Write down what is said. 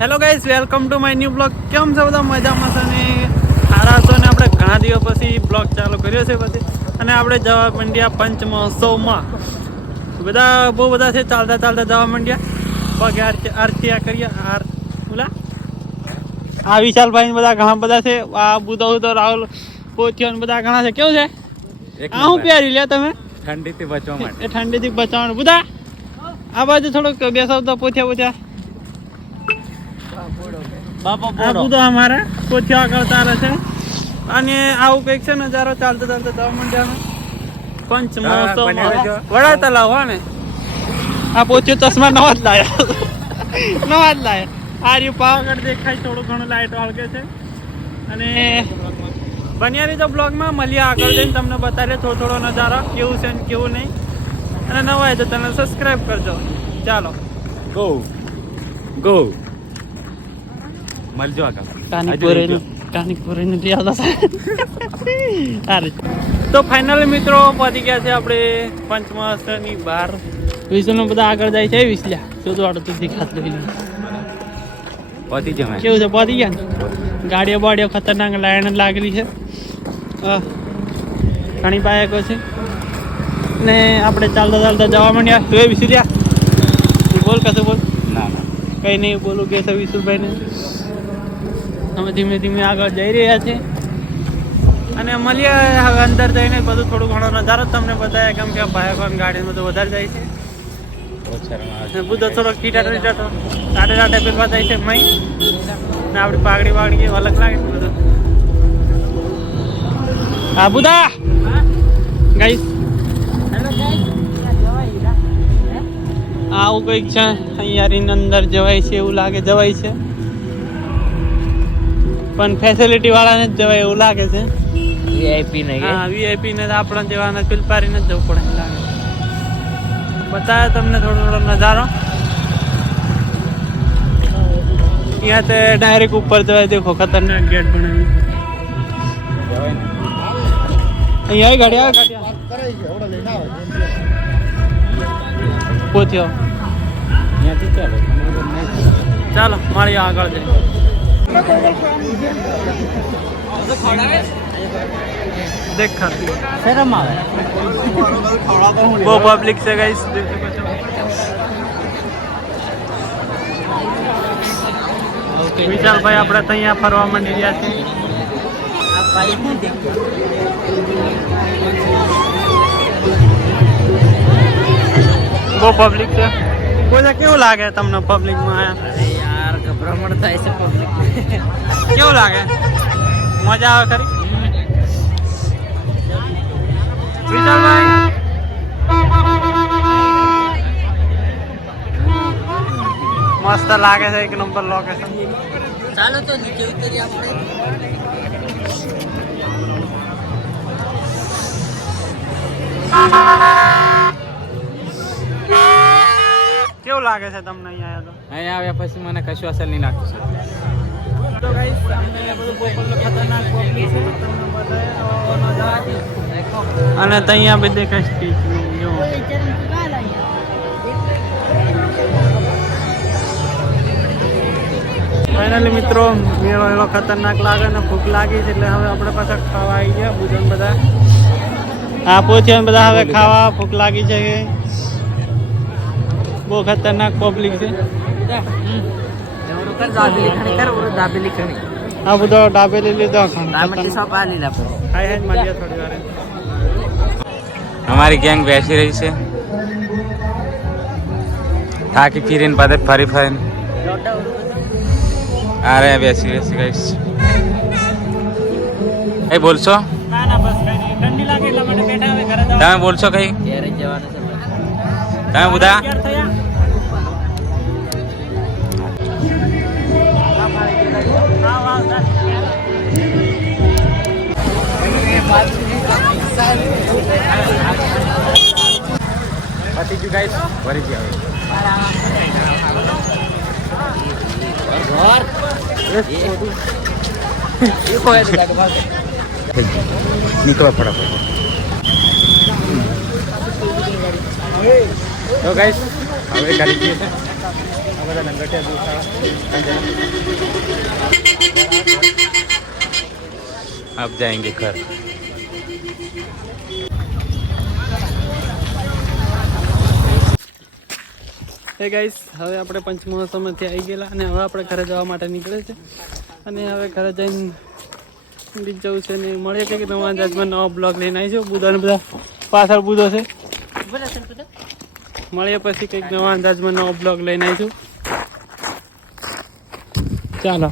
Hello guys, welcome to my new blog. કેમ છો બધા? મજામાં છે ને સારા છો ને? આપણે ઘણા દિવસ પછી બ્લોગ ચાલુ કર્યો છે પછી, અને આપણે જવા માંડ્યા પંચમહોત્સવમાં. બધા બહુ બધા છે, ચાલતા ચાલતા જવા માંડ્યા. પગે આરતી કરીએ. બોલા આ વિશાલભાઈ બધા ઘણા બધા છે. આ બુધો રાહુલ પોથિયો બધા ઘણા છે. કેવું છે આ? હું પહેરી લે તમે ઠંડીથી બચવા માટે. એ ઠંડીથી બચાવવાનું. બધા આ બાજુ થોડુંક બેસો તો પોથિયા આ બધું અમારા પોથિયા આગળ ચાલે છે. અને આવું કંઈક છે નજારો ચાલતો ચાલતો જવા માંડ્યાનો પંચમહોત્સવ વડા તલાવ ને. આ પોથિયો ચશ્મા નવા જ લાયા આ રહ્યું પાવાગઢ દેખાય, થોડું ઘણું લાઈટ વાળગે છે. અને બન્યા રહીજો બ્લોગમાં. મળીએ આગળ જઈને, તમને બતાવીએ થોડો નજારો કેવું છે ને કેવું નહીં. અને નવા હોય તો ચેનલ સબસ્ક્રાઈબ કરજો. ચાલો ગો મળજો તો ફાઇનલી મિત્રો પહોંચી ગયા છે આપણે પંચમહોત્સવની બહાર. વિસલ બધા આગળ જાય છે. વિસલ્યા શું વાળો તું દેખાત લઈ પહોંચી જવાય. કેવું છે? પહોંચી ગયા ને? ગાડીઓ બાડીઓ ખતરનાક લાઈન લાગેલી છે. ઘણી બાયકો છે ને આપણે ચાલતા ચાલતા જવા માંડ્યા. તું એ વિસલ્યા બોલ કશું બોલ. ના કઈ નહીં બોલું કે છે વિશુભાઈ ને. અમે ધીમે ધીમે આગળ જઈ રહ્યા છીએ અને મળીએ હવે અંદર જઈને. બધું થોડું ઘણો નજારો તમને બતાવે, કેમ કે બાઇકો ગાડી બધું વધારે જાય છે. બધો થોડો કીટાટો રાટે પેલવા જાય છે. મય ને આપણી પાઘડી વાગડી અલગ લાગે છે બધું. હા બુધા ગાઈસ, આવું કંઈક છે અહીંયા. અંદર જવાય છે એવું લાગે. જવાય છે પણ ફેસિલિટી વાળાને જ જવાય એવું લાગે છે. વીઆઈપી નહીં. હા, વીઆઈપી ને આપણા જેવાને પિલપારીને જ જવું પડે લાગે. બતાવે તમને થોડો નજારો. અહીંયા તે ડાયરેક્ટ ઉપર જવાય. દેખો ખતરનાક ગેટ બનાવ્યું. અહીંયા ગાડી આવે. પોથ્યો ચાલો મળીએ આગળ જઈએ. શરમ આવે. બહુ પબ્લિક છે ગાઈસ. વિશાલભાઈ આપણે તો અહીંયા ફરવા માંડી રહ્યા છે. બહુ પબ્લિક છે. કોઈ કેવું લાગે તમને પબ્લિકમાં? યાર ગભરામણ થાય છે પબ્લિક. કેવું લાગે? મજા આવે ખરી? વિશાલભાઈ મસ્ત લાગે છે. એક નંબર લોકેશન. ચાલો તો નીચે ઉતરીએ આપણે. કેવું લાગે છે તમને અહીંયા? તો અહીંયા આવ્યા પછી મને કશું અસર નહીં લાગતું. તો ગાઈસ સામે બધું બહુ ખતરનાક પબ્લિક છે. તમને બતાવે અને ત્યાં બી દેખાય સ્પીચ જો. ફાઇનલી મિત્રો મેળો એવો ખતરનાક લાગે ને ભૂખ લાગી છે, એટલે હવે આપણે પાછા ખાવા આવી ગયા. ભોજન બધા હા પહોંચ્યા બધા. હવે ખાવા ભૂખ લાગી છે. બહુ ખતરનાક પબ્લિક છે. હા બધો દાબેલી લીધો. મળીએ થોડી વાર. हमारी गैंग बैसी रही से थाकी फिर इन पदे फरी फरी आ रहे हैं बैसी रही गाइस. ए बोलছো? ના ના બસ કઈ નહીં. ઠંડી લાગે એટલા માટે બેઠા હવે ઘરે જવા. તમે બોલছো કઈ? ઘરે જવાનું છે. તમે બધા પતિ ગયું ગાઈસ. ભરી ગયા નીકળો ફટાફટ. તો ગાઈસ હવે કરી દઈએ છે. બધા લંગટિયા દૂસરા अब जाएंगे घर. હે ગાઈસ, હવે આપણે પંચમહોત્સવમાંથી આવી ગયેલા અને હવે આપણે ઘરે જવા માટે નીકળે છે અને હવે ઘરે જઈને જવું છે ને મળીએ કંઈક નવા અંદાજમાં નવો બ્લોગ લઈને આવીશું. બુધાને બધા પાછળ બુધો છે. મળીએ પછી કંઈક નવા અંદાજમાં નવો બ્લોગ લઈને આવીશું. ચાલો.